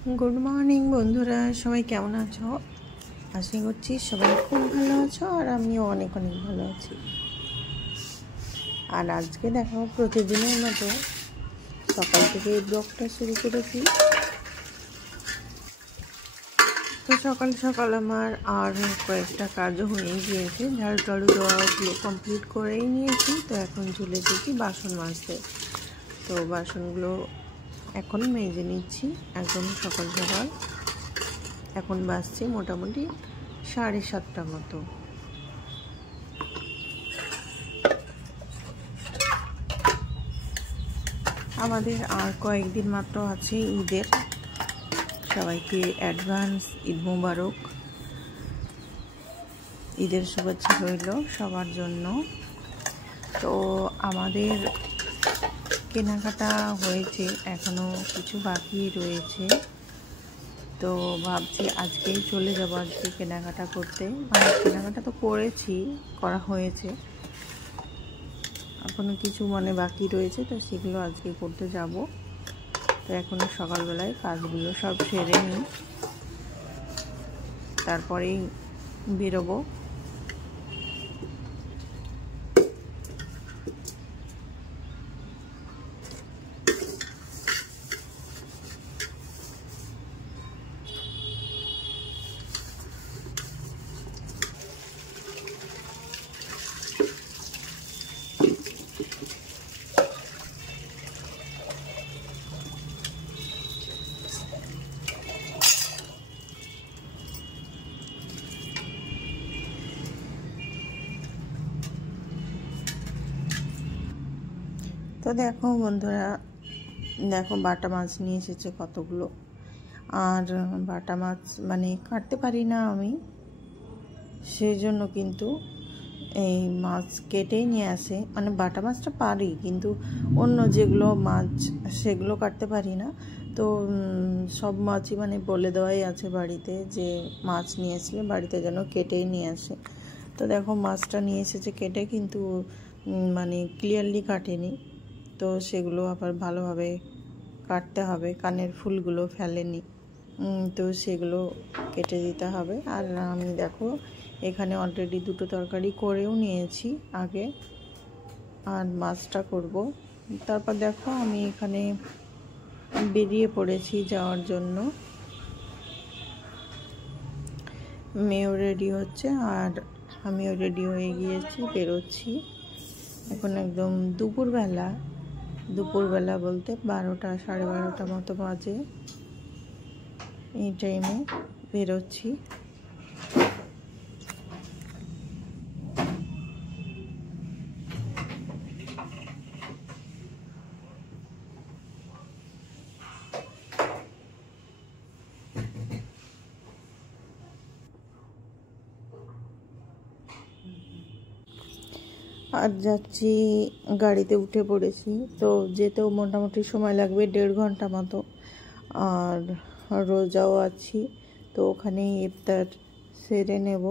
Good morning बंधुरा सबाई केमन आछो आशा करছি সবাই খুব ভালো আছো আর আমিও অনেক অনেক ভালো আছি। আর আজকে দেখো প্রতিদিনের মতো সকাল থেকে এই ব্লগটা শুরু করেছি। তো সকাল সকাল আমার আর কয়েকটা কাজও হয়ে গিয়েছে, ঝাড়ু টাড়ু দেওয়াগুলো কমপ্লিট করেই নিয়েছি। তো এখন চলে এসেছি বাসন মাজতে। তো বাসনগুলো এখন মেজে নিচ্ছি একদম সকাল সকাল। এখন বাজছে মোটামুটি 7:30 মতো। আমাদের আর কয়েকদিন মাত্র আছে ঈদের। সবাইকে অ্যাডভান্স ঈদ মোবারক, ঈদের শুভেচ্ছা রইল সবার জন্য। তো আমাদের কেনাকাটা হয়েছে, এখনো কিছু বাকি রয়েছে। তো ভাবছি আজকেই চলে যাব আজকে কেনাকাটা করতে। মানে কেনাকাটা তো করা হয়েছে, এখনো কিছু মানে বাকি রয়েছে, তো সেগুলো আজকে করতে যাব। তো এখনো সকালবেলায় কাজগুলো সব সেরে নিই, তারপরেই বেরোবো। তো দেখো বন্ধুরা, দেখো বাটা মাছ নিয়ে এসেছে কতগুলো। আর বাটা মাছ মানে কাটতে পারি না আমি, সেই জন্য কিন্তু এই মাছ কেটেই নিয়ে আসে। মানে বাটা মাছটা পারি, কিন্তু অন্য যেগুলো মাছ সেগুলো কাটতে পারি না। তো সব মাছই মানে বলে দেওয়াই আছে বাড়িতে, যে মাছ নিয়ে আসলে বাড়িতে যেন কেটেই নিয়ে আসে। তো দেখো মাছটা নিয়ে এসেছে কেটে, কিন্তু মানে ক্লিয়ারলি কাটেনি। তো সেগুলো আবার ভালোভাবে কাটতে হবে, কানের ফুলগুলো ফেলেনি, তো সেগুলো কেটে দিতে হবে। আর আমি দেখো এখানে অলরেডি দুটো তরকারি করেও নিয়েছি আগে, আর মাছটা করব। তারপর দেখো আমি এখানে বেরিয়ে পড়েছি যাওয়ার জন্য। মেয়েও রেডি হচ্ছে আর আমিও রেডি হয়ে গিয়েছি, বেরোচ্ছি। এখন একদম দুপুরবেলা বলতে 12টা 12:30 মতো বাজে, এই টাইমে বেরোচ্ছি। আর যাচ্ছি, গাড়িতে উঠে পড়েছি। তো যেতেও মোটামুটি সময় লাগবে 1.5 ঘন্টা মতো। আর রোজাও আছি, তো ওখানেই ইফতার সেরে নেব।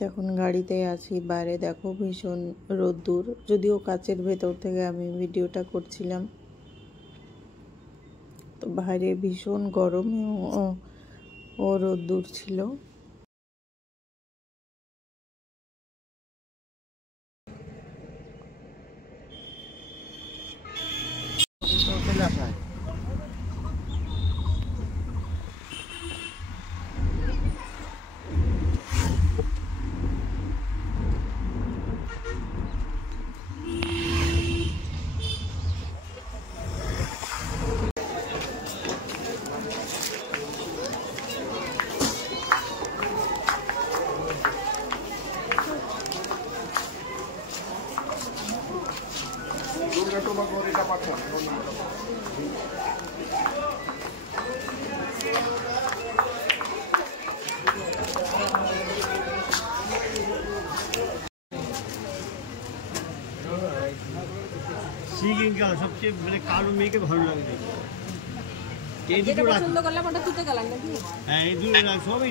তখন গাড়িতে আছি, বাইরে দেখো ভীষণ রোদ্দুর, যদিও কাচের ভেতর থেকে আমি ভিডিওটা করছিলাম। তো বাইরে ভীষণ গরম ও রোদ্দুর ছিল। সবচেয়ে মানে কালো মেয়েকে ভালো লাগে।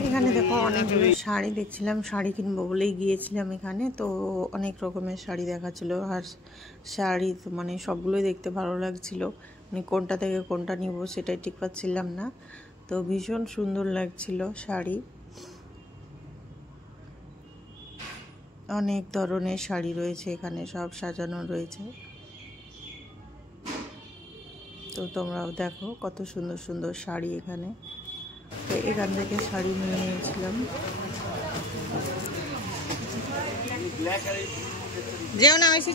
এখানে দেখো অনেকগুলো শাড়ি দেখছিলাম, শাড়ি কিনবো বলেই গিয়েছিলাম এখানে। তো অনেক রকমের শাড়ি দেখাচ্ছিল, আর শাড়ি তো মানে সবগুলোই দেখতে ভালো লাগছিল। আমি কোনটা থেকে কোনটা নিব সেটাই ঠিক পাচ্ছিলাম না। তো ভীষণ সুন্দর লাগছিল শাড়ি, অনেক ধরনের শাড়ি রয়েছে এখানে, সব সাজানো রয়েছে। তো তোমরাও দেখো কত সুন্দর সুন্দর শাড়ি এখানে। তো এখান থেকে শাড়ি নিয়ে নিয়েছিলাম। যেও না বেশি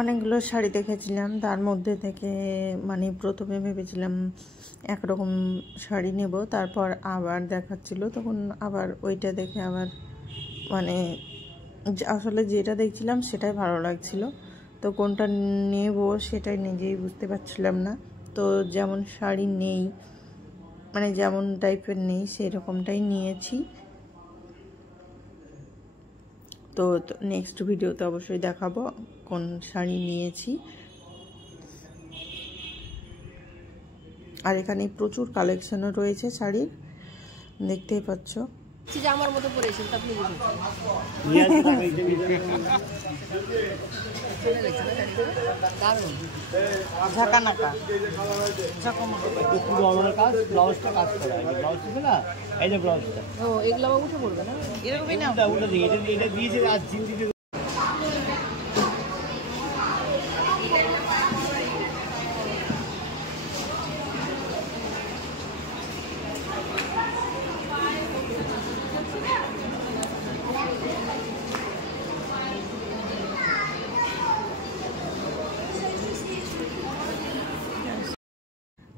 অনেকগুলো শাড়ি দেখেছিলাম, তার মধ্যে থেকে মানে প্রথমে ভেবেছিলাম একরকম শাড়ি নেব, তারপর আবার দেখাচ্ছিল, তখন আবার ওইটা দেখে আবার মানে আসলে যেটা দেখছিলাম সেটাই ভালো লাগছিল। তো কোনটা নেব সেটাই নিজেই বুঝতে পারছিলাম না। তো যেমন শাড়ি নেই, মানে যেমন টাইপের নেই সেই রকমটাই নিয়েছি। তো নেক্সট ভিডিওতে অবশ্যই দেখাবো কোন শাড়ি নিয়েছি। আর এখানে প্রচুর কালেকশনও রয়েছে শাড়ির, দেখতেই পাচ্ছ। আমার মতো পরেছেন আপনি ঝাঁকানাকা ব্লাউজটা কাজ করা ব্লাউজ ছিল না, এই যে ব্লাউজটা ও এগুলো আবার উঠে পড়বে না, এরকমই না, ওটা এটা দিয়েছে আজ জিন্দিগি।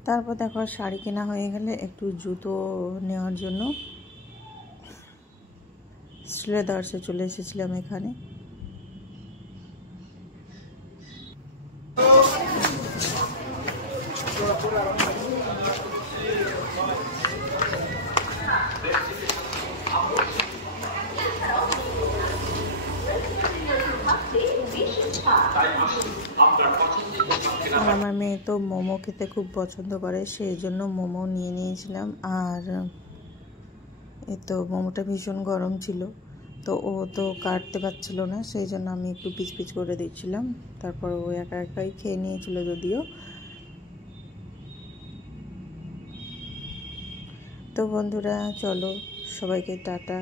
তারপর দেখো শাড়ি কেনা হয়ে গেলে একটু জুতো নেওয়ার জন্য শ্লেদার্সে চলে এসেছিলাম এখানে। আর আমার মেয়ে তো মোমো খেতে খুব পছন্দ করে, সেই জন্য মোমো নিয়ে নিয়েছিলাম। আর এ তো মোমোটা ভীষণ গরম ছিল, তো ও তো কাটতে পারছিল না, সেই জন্য আমি একটু পিচ পিচ করে দিচ্ছিলাম। তারপর ও একা একাই খেয়ে নিয়েছিল যদিও। তো বন্ধুরা চলো, সবাইকে টাটা,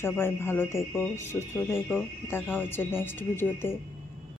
সবাই ভালো থেকো, সুস্থ থেকো, দেখা হচ্ছে নেক্সট ভিডিওতে।